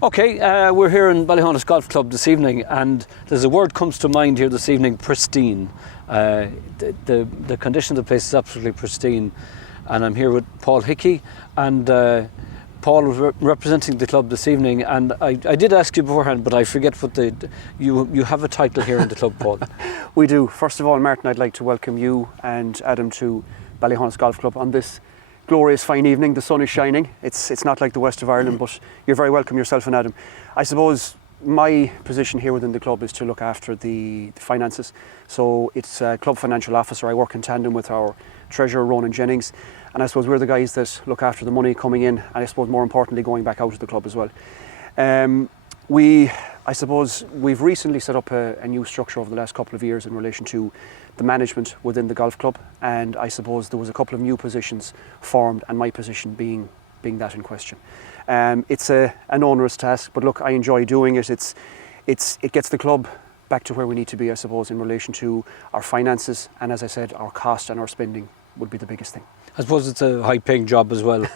Okay, we're here in Ballyhaunis Golf Club this evening, and there's a word comes to mind here this evening: pristine. The condition of the place is absolutely pristine, and I'm here with Paul Hickey, and Paul was representing the club this evening. And I did ask you beforehand, but I forget what you have a title here in the club, Paul. We do. First of all, Martin, I'd like to welcome you and Adam to Ballyhaunis Golf Club on this glorious fine evening. The sun is shining. It's not like the west of Ireland, but you're very welcome yourself and Adam. I suppose my position here within the club is to look after the finances. So it's club financial officer. I work in tandem with our treasurer, Ronan Jennings, and I suppose we're the guys that look after the money coming in, and I suppose more importantly going back out of the club as well. I suppose we've recently set up a new structure over the last couple of years in relation to the management within the golf club, and I suppose there was a couple of new positions formed, and my position being that in question. It's an onerous task, but look, I enjoy doing it. It gets the club back to where we need to be, I suppose, in relation to our finances, and as I said, our cost and our spending would be the biggest thing. I suppose it's a high-paying job as well.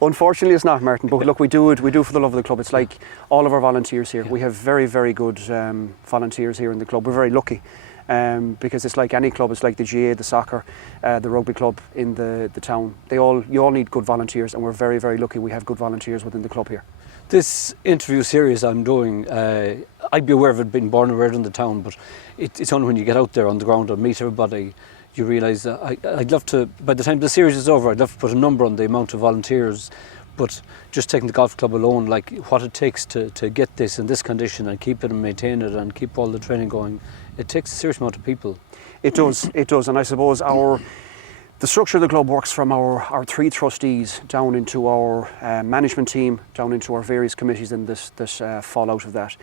Unfortunately, it's not, Martin. But look, we do it for the love of the club. It's like all of our volunteers here. Yeah. We have very, very good volunteers here in the club. We're very lucky because it's like any club. It's like the GA, the soccer, the rugby club in the town. You all need good volunteers, and we're very, very lucky. We have good volunteers within the club here. This interview series I'm doing, I'd be aware of it being born and reared in the town, but it's only when you get out there on the ground and meet everybody you realise that I'd love to, by the time the series is over, I'd love to put a number on the amount of volunteers, but just taking the golf club alone, like what it takes to get this in this condition and keep it and maintain it and keep all the training going, it takes a serious amount of people. It does, and I suppose the structure of the club works from our three trustees down into our management team, down into our various committees and this fall out of that.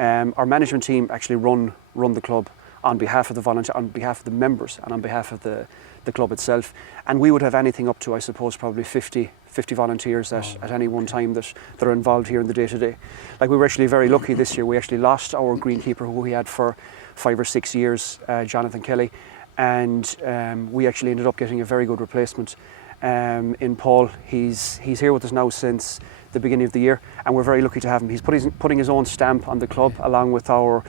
Our management team actually run the club on behalf of the volunteers, on behalf of the members, and on behalf of the club itself. And we would have anything up to, I suppose, probably 50 volunteers at any one time that are involved here in the day-to-day. Like, we were actually very lucky this year. We actually lost our greenkeeper who we had for 5 or 6 years, Jonathan Kelly, and we actually ended up getting a very good replacement in Paul. He's here with us now since the beginning of the year, and we're very lucky to have him. He's putting his own stamp on the club along with our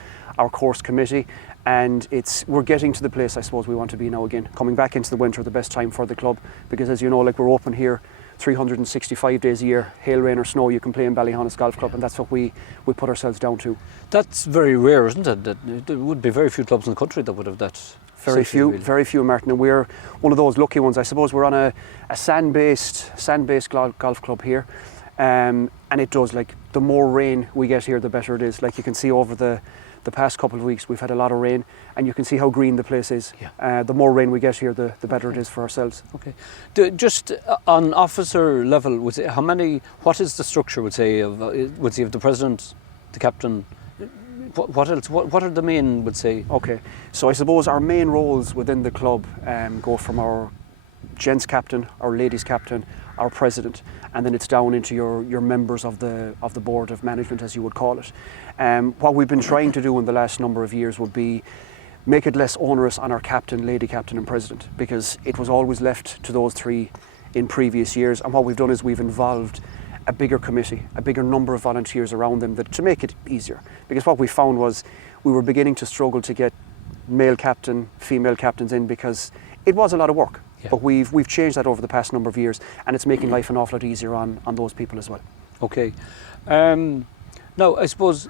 course committee, and we're getting to the place I suppose we want to be now again. Coming back into the winter, the best time for the club, because as you know, like, we're open here 365 days a year, hail, rain or snow, you can play in Ballyhaunis Golf Club, and that's what we put ourselves down to. That's very rare, isn't it? There would be very few clubs in the country that would have that. Very few, Martin, and we're one of those lucky ones. I suppose we're on a sand-based golf club here, and it does, like, the more rain we get here, the better it is. Like, you can see over the past couple of weeks we've had a lot of rain, and you can see how green the place is. Yeah. The more rain we get here, the better it is for ourselves. Okay. Just on officer level, what is the structure, of the president, the captain? What else? What are the main, say? Okay, so I suppose our main roles within the club go from our gents captain, our ladies captain, our president, and then it's down into your members of the board of management, as you would call it. What we've been trying to do in the last number of years would be make it less onerous on our captain, lady captain and president, because it was always left to those three in previous years, and what we've done is we've involved a bigger committee, a bigger number of volunteers around them to make it easier. Because what we found was we were beginning to struggle to get male captain, female captains in, because it was a lot of work. Yeah. But we've changed that over the past number of years, and it's making life an awful lot easier on those people as well. Okay. Now, I suppose,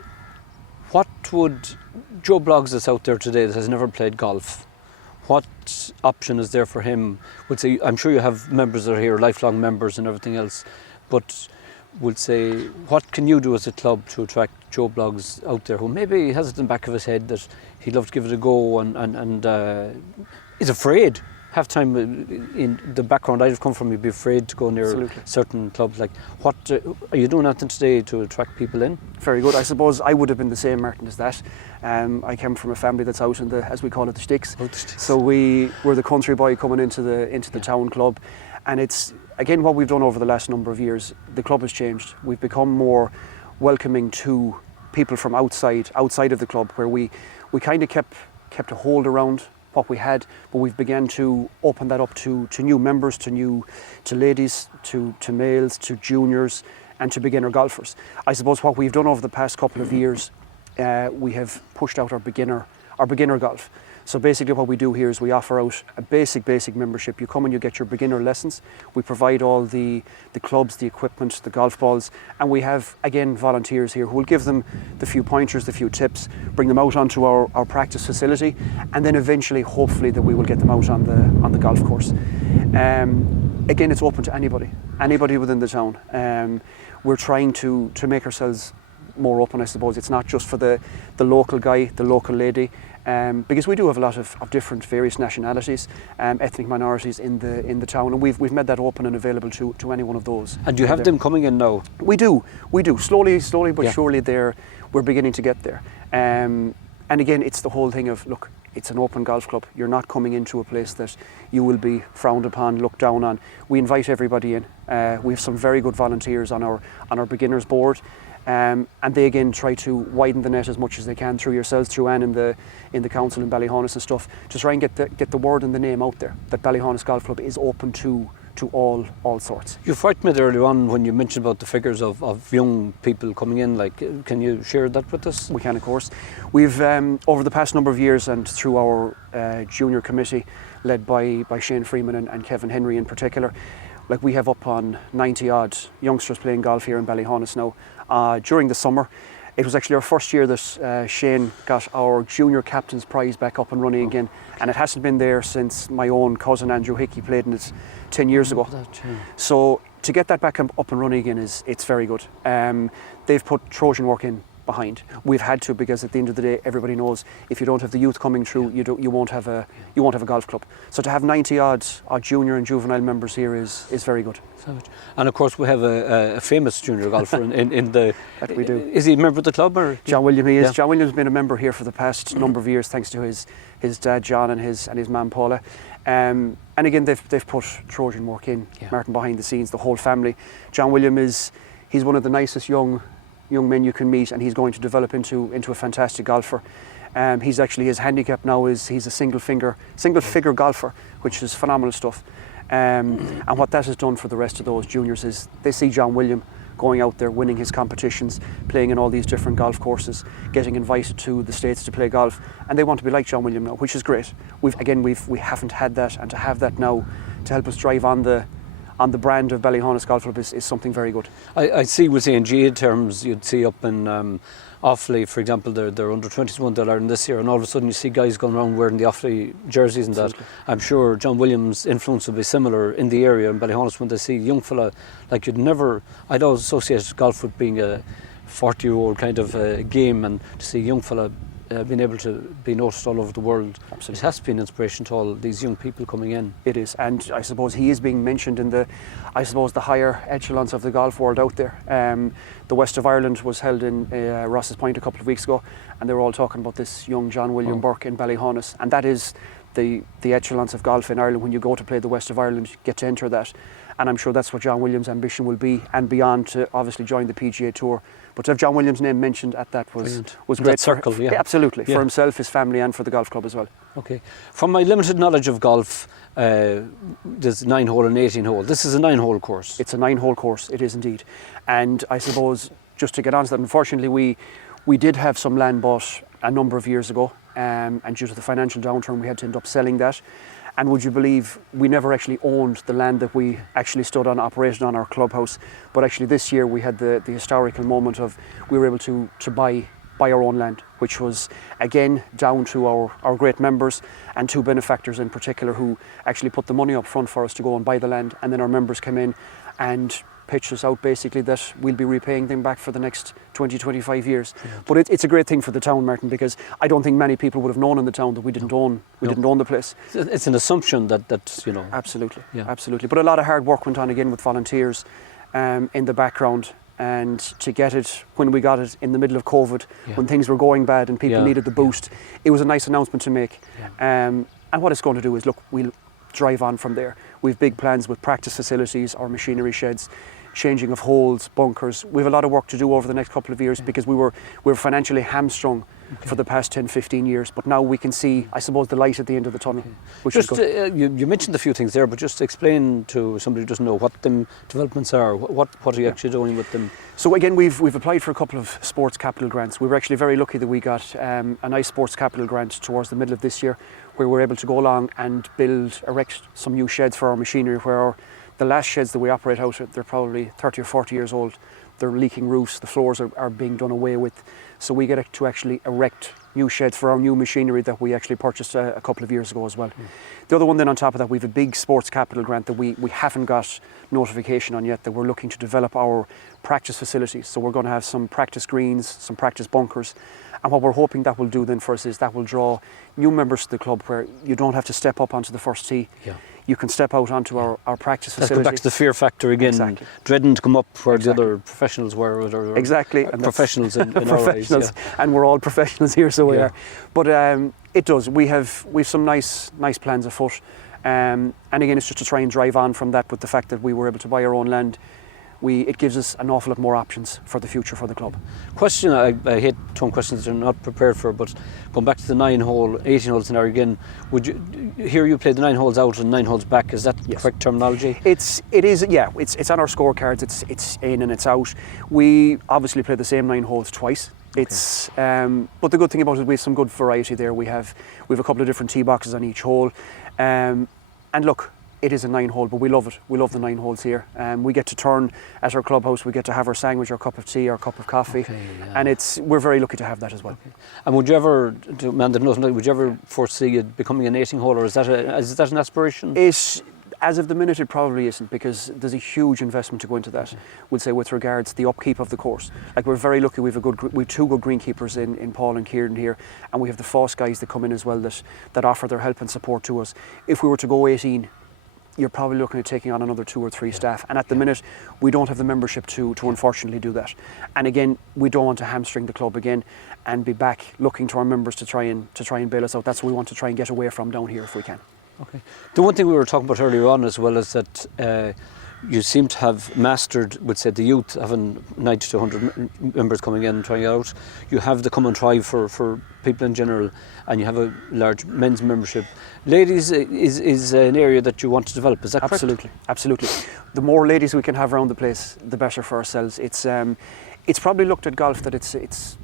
what would Joe Bloggs that's out there today that has never played golf, what option is there for him? I'm sure you have members that are here, lifelong members and everything else, but would say, what can you do as a club to attract Joe Bloggs out there who maybe has it in the back of his head that he'd love to give it a go and is afraid? Half time in the background I've come from, you'd be afraid to go near Absolutely. Certain clubs. Like, what are you doing anything today to attract people in? Very good. I suppose I would have been the same, Martin, as that. I came from a family that's out in the, as we call it, the sticks. Oh, the sticks. So we're the country boy coming into the town club, and it's again what we've done over the last number of years. The club has changed. We've become more welcoming to people from outside of the club, where we kind of kept a hold around what we had, but we've begun to open that up to new members, to ladies, to males, to juniors, and to beginner golfers. I suppose what we've done over the past couple of years, we have pushed out our beginner golf. So basically what we do here is we offer out a basic membership. You come and you get your beginner lessons. We provide all the clubs, the equipment, the golf balls, and we have, again, volunteers here who will give them the few pointers, the few tips, bring them out onto our practice facility, and then eventually, hopefully, that we will get them out on the golf course. Again, it's open to anybody within the town. We're trying to make ourselves more open, I suppose. It's not just for the local guy, the local lady, because we do have a lot of different various nationalities, ethnic minorities in the town, and we've made that open and available to any one of those. And do you have them coming in now? We do. Slowly but surely we're beginning to get there. And again, it's the whole thing of, look, it's an open golf club. You're not coming into a place that you will be frowned upon, looked down on. We invite everybody in. We have some very good volunteers on our beginners board. And they again try to widen the net as much as they can through yourselves, through Anne in the council in Ballyhaunis and stuff, to try and get the word and the name out there that Ballyhaunis Golf Club is open to all sorts. You frightened me earlier on when you mentioned about the figures of young people coming in. Like, can you share that with us? We can, of course. We've over the past number of years, and through our junior committee led by Shane Freeman and Kevin Henry in particular, like, we have up on 90 odd youngsters playing golf here in Ballyhaunis now. During the summer, it was actually our first year that Shane got our junior captain's prize back up and running again, and it hasn't been there since my own cousin Andrew Hickey played in it 10 years ago. So to get that back up and running again it's very good. They've put Trojan work in behind. We've had to, because at the end of the day, everybody knows if you don't have the youth coming through, you won't have a golf club. So to have 90 odd junior and juvenile members here is very good. And of course we have a famous junior golfer in the. That we do. Is he a member of the club, or? John William, he is. Yeah. John William's been a member here for the past number of years, thanks to his dad John and his mum Paula. And again, they've put Trojan work in, Martin, behind the scenes, the whole family. John William he's one of the nicest young men you can meet, and he's going to develop into a fantastic golfer. He's actually, his handicap now is he's a single figure golfer, which is phenomenal stuff. And what that has done for the rest of those juniors is they see John William going out there, winning his competitions, playing in all these different golf courses, getting invited to the States to play golf, and they want to be like John William now, which is great. We haven't had that, and to have that now to help us drive on the brand of Ballyhaunis Golf Club is something very good. I see with the GA terms, you'd see up in Offaly, for example, they're under 20s won the All-Ireland this year, and all of a sudden you see guys going around wearing the Offaly jerseys and that. I'm sure John Williams' influence will be similar in the area in Ballyhaunis when they see a young fella, like I'd always associate golf with being a 40-year-old kind of game, and to see a young fella being able to be noticed all over the world. Absolutely. It has to be an inspiration to all these young people coming in. It is, and I suppose he is being mentioned in the higher echelons of the golf world out there. The West of Ireland was held in Ross's Point a couple of weeks ago, and they were all talking about this young John William Burke in Ballyhaunis, and that is the echelons of golf in Ireland. When you go to play the West of Ireland, you get to enter that, and I'm sure that's what John Williams' ambition will be, and beyond, to obviously join the PGA Tour. But to have John Williams' name mentioned at that was great. That circle, absolutely, for himself, his family, and for the golf club as well. Okay. From my limited knowledge of golf, there's 9-hole and 18-hole. This is a 9-hole course. It's a 9-hole course, it is indeed. And I suppose, just to get on to that, unfortunately we did have some land bought a number of years ago, and due to the financial downturn we had to end up selling that. And would you believe, we never actually owned the land that we actually stood on, operated on our clubhouse. But actually this year we had the historical moment of, we were able to buy our own land, which was again down to our great members and two benefactors in particular who actually put the money up front for us to go and buy the land. And then our members came in and pitched us out basically that we'll be repaying them back for the next 20-25 years. But it's a great thing for the town, Martin, because I don't think many people would have known in the town that we didn't own the place. It's an assumption that you know. Absolutely. But a lot of hard work went on again with volunteers in the background, and to get it when we got it in the middle of COVID, when things were going bad and people needed the boost, it was a nice announcement to make. And what it's going to do is, look, we'll drive on from there. We've big plans with practice facilities, our machinery sheds, changing of holes, bunkers. We have a lot of work to do over the next couple of years because we were financially hamstrung for the past 10, 15 years. But now we can see, I suppose, the light at the end of the tunnel, which is good. You mentioned a few things there, but just explain to somebody who doesn't know what them developments are. What are you actually doing with them? So again, we've applied for a couple of sports capital grants. We were actually very lucky that we got a nice sports capital grant towards the middle of this year, where we were able to go along and erect some new sheds for our machinery, where the last sheds that we operate out of, they're probably 30 or 40 years old. They're leaking roofs, the floors are being done away with. So we get to actually erect new sheds for our new machinery that we actually purchased a couple of years ago as well. The other one then on top of that, we have a big sports capital grant that we haven't got notification on yet, that we're looking to develop our practice facilities. So we're going to have some practice greens, some practice bunkers. And what we're hoping that will do then for us is that will draw new members to the club, where you don't have to step up onto the first tee. Yeah. You can step out onto our practice facility. Let's go back to the fear factor again. Exactly. Dreading to come up where the other professionals were. Or exactly. Professionals in professionals, our eyes, and we're all professionals here, so we are. But it does. We have some nice plans afoot, and again, it's just to try and drive on from that. With the fact that we were able to buy our own land, it gives us an awful lot more options for the future for the club. Question, I hate throwing questions that you're not prepared for, but going back to the 18-hole scenario again, you play the 9 holes out and 9 holes back, is that correct terminology? It is, yeah, it's on our scorecards, it's in and it's out. We obviously play the same 9 holes twice. It's but the good thing about it, we have some good variety there. We have a couple of different tee boxes on each hole, and look, it is a 9-hole, but we love it. We love the 9 holes here. We get to turn at our clubhouse. We get to have our sandwich, our cup of tea, our cup of coffee, and we're very lucky to have that as well. Okay. And would you ever foresee it becoming an 18-hole, or is that an aspiration? As of the minute, it probably isn't, because there's a huge investment to go into that. We'd say with regards to the upkeep of the course. Like, we're very lucky. We have 2 good greenkeepers in Paul and Kieran here, and we have the Foss guys that come in as well that offer their help and support to us. If we were to go 18. You're probably looking at taking on another 2 or 3 staff, and at the minute we don't have the membership to unfortunately do that. And again, we don't want to hamstring the club again and be back looking to our members to try and bail us out. That's what we want to try and get away from down here if we can. Okay. The one thing we were talking about earlier on as well is that you seem to have mastered, would say, the youth, having 90 to 100 members coming in and trying it out. You have the come and try for people in general, and you have a large men's membership. Ladies is an area that you want to develop, is that correct? Absolutely. The more ladies we can have around the place, the better for ourselves. It's probably looked at golf that it's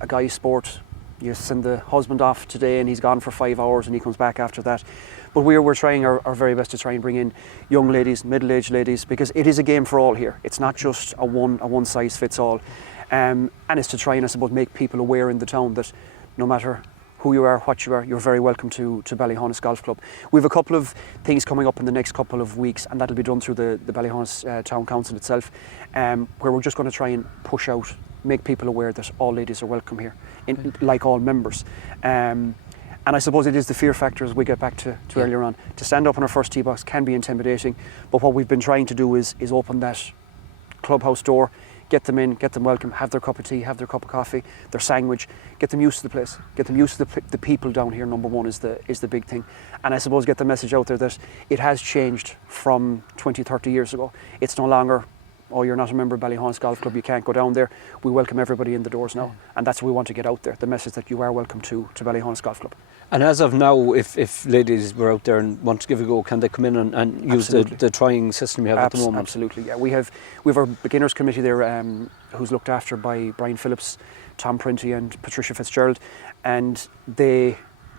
a guy's sport. You send the husband off today and he's gone for 5 hours and he comes back after that. But we're trying our very best to try and bring in young ladies, middle-aged ladies, because it is a game for all here. It's not just a one size fits all. And it's to try and, I suppose, make people aware in the town that no matter who you are, what you are, you're very welcome to Ballyhaunis Golf Club. We have a couple of things coming up in the next couple of weeks, and that'll be done through the Ballyhaunis Town Council itself, where we're just going to try and push out, make people aware that all ladies are welcome here, like all members. And I suppose it is the fear factor, as we get back to earlier on. To stand up on our first tee box can be intimidating, but what we've been trying to do is open that clubhouse door, get them in, get them welcome, have their cup of tea, have their cup of coffee, their sandwich, get them used to the place, get them used to the people down here. Number one is the big thing. And I suppose get the message out there that it has changed from 20, 30 years ago. It's no longer, oh, you're not a member of Ballyhaunis Golf Club, you can't go down there. We welcome everybody in the doors now, and that's what we want to get out there, the message that you are welcome to Ballyhaunis Golf Club. And as of now, if ladies were out there and want to give a go, can they come in and use the trying system you have at the moment? Absolutely, yeah. We have our beginners committee there, who's looked after by Brian Phillips, Tom Printy and Patricia Fitzgerald, and they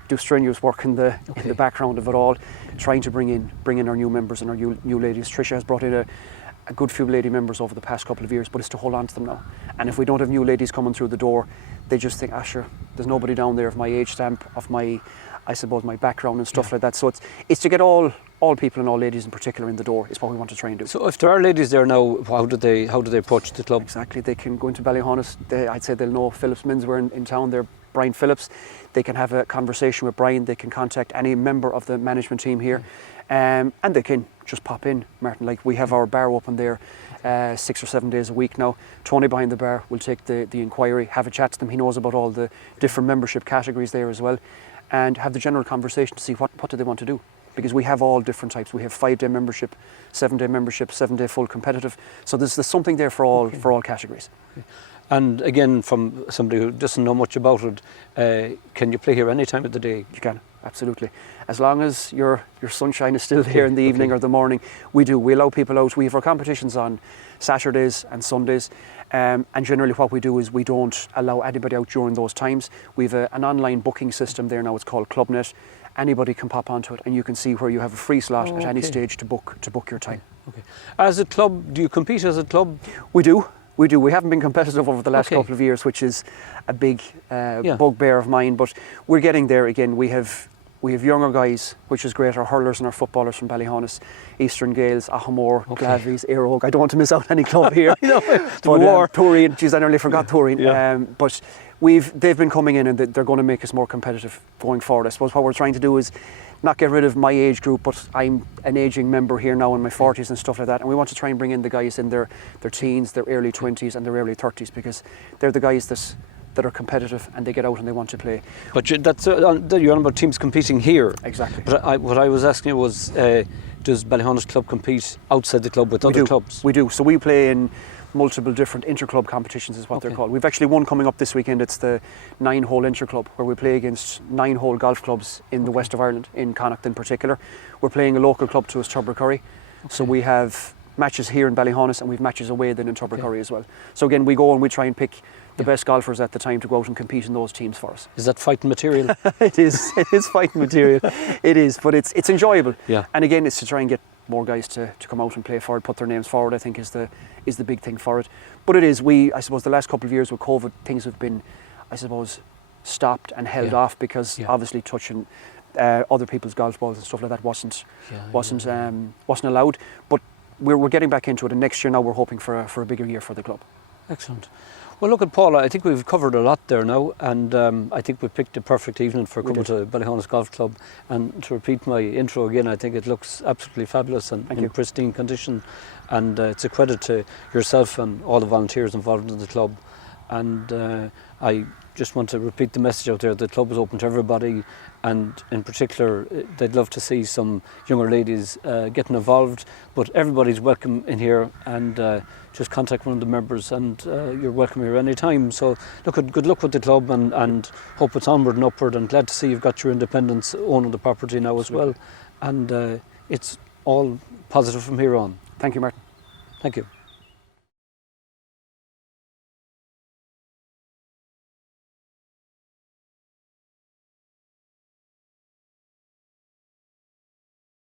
do strenuous work in the background of it all, trying to bring in our new members and our new ladies. Tricia has brought in a good few lady members over the past couple of years, but it's to hold on to them now. And if we don't have new ladies coming through the door, they just think, sure, there's nobody down there of my age stamp, of my, I suppose, my background and stuff like that. So it's to get all people and all ladies in particular in the door is what we want to try and do. So if there are ladies there now, how do they approach the club? Exactly, they can go into Ballyhaunis. I'd say they'll know Phillips Menswear in town there, Brian Phillips. They can have a conversation with Brian. They can contact any member of the management team here, and they can just pop in, Martin. Like, we have our bar open there 6 or 7 days a week now. Tony behind the bar will take the inquiry, have a chat to them. He knows about all the different membership categories there as well, and have the general conversation to see what do they want to do. because we have all different types. We have 5-day membership, 7-day membership, 7-day full competitive. So there's something there for all categories. Okay. And again, from somebody who doesn't know much about it, can you play here any time of the day? You can, absolutely. As long as your sunshine is still there in the evening or the morning, we allow people out. We have our competitions on Saturdays and Sundays, and generally what we do is we don't allow anybody out during those times. We have an online booking system there now. It's called ClubNet. Anybody can pop onto it, and you can see where you have a free slot at any stage to book your time. Okay. As a club, do you compete as a club? We do. We do. We haven't been competitive over the last couple of years, which is a big bugbear of mine. But we're getting there again. We have younger guys, which is great. Our hurlers and our footballers from Ballyhaunis, Eastern Gales, Ahamore, Gladvies, Airog. I don't want to miss out any club here. Toreen. Geez, I nearly forgot Toreen. Yeah. But they've been coming in, and they're going to make us more competitive going forward. I suppose what we're trying to do is not get rid of my age group, but I'm an ageing member here now in my 40s and stuff like that, and we want to try and bring in the guys in their teens, their early 20s and their early 30s, because they're the guys that are competitive and they get out and they want to play. But that's you're on about teams competing here. Exactly. But what I was asking you was, does Ballyhaunis Club compete outside the club with other clubs? We do. So we play in multiple different inter-club competitions is what they're called. We've actually one coming up this weekend. It's the 9-hole inter-club, where we play against 9-hole golf clubs in the west of Ireland, in Connacht in particular. We're playing a local club to us, Tubbercurry. So we have matches here in Ballyhaunis, and we've matches away then in Tubbercurry as well. So again, we go and we try and pick the best golfers at the time to go out and compete in those teams for us. Is that fighting material? It is fighting material. It is, but it's enjoyable. Yeah. And again, it's to try and get more guys to come out and play for it, put their names forward, I think is the big thing for it. But it is, I suppose the last couple of years with COVID, things have been, I suppose, stopped and held off because obviously touching other people's golf balls and stuff like that wasn't allowed. But we're getting back into it, and next year now we're hoping for a bigger year for the club. Excellent. Well, look at Paul, I think we've covered a lot there now, and I think we picked a perfect evening for coming to Ballyhaunis Golf Club. And to repeat my intro again, I think it looks absolutely fabulous and in pristine condition, and it's a credit to yourself and all the volunteers involved in the club. And I just want to repeat the message out there: the club is open to everybody, and in particular they'd love to see some younger ladies getting involved, but everybody's welcome in here, and just contact one of the members, and you're welcome here anytime. So good luck with the club, and hope it's onward and upward, and glad to see you've got your independence owning the property now as well, and it's all positive from here on. Thank you, Martin. Thank you.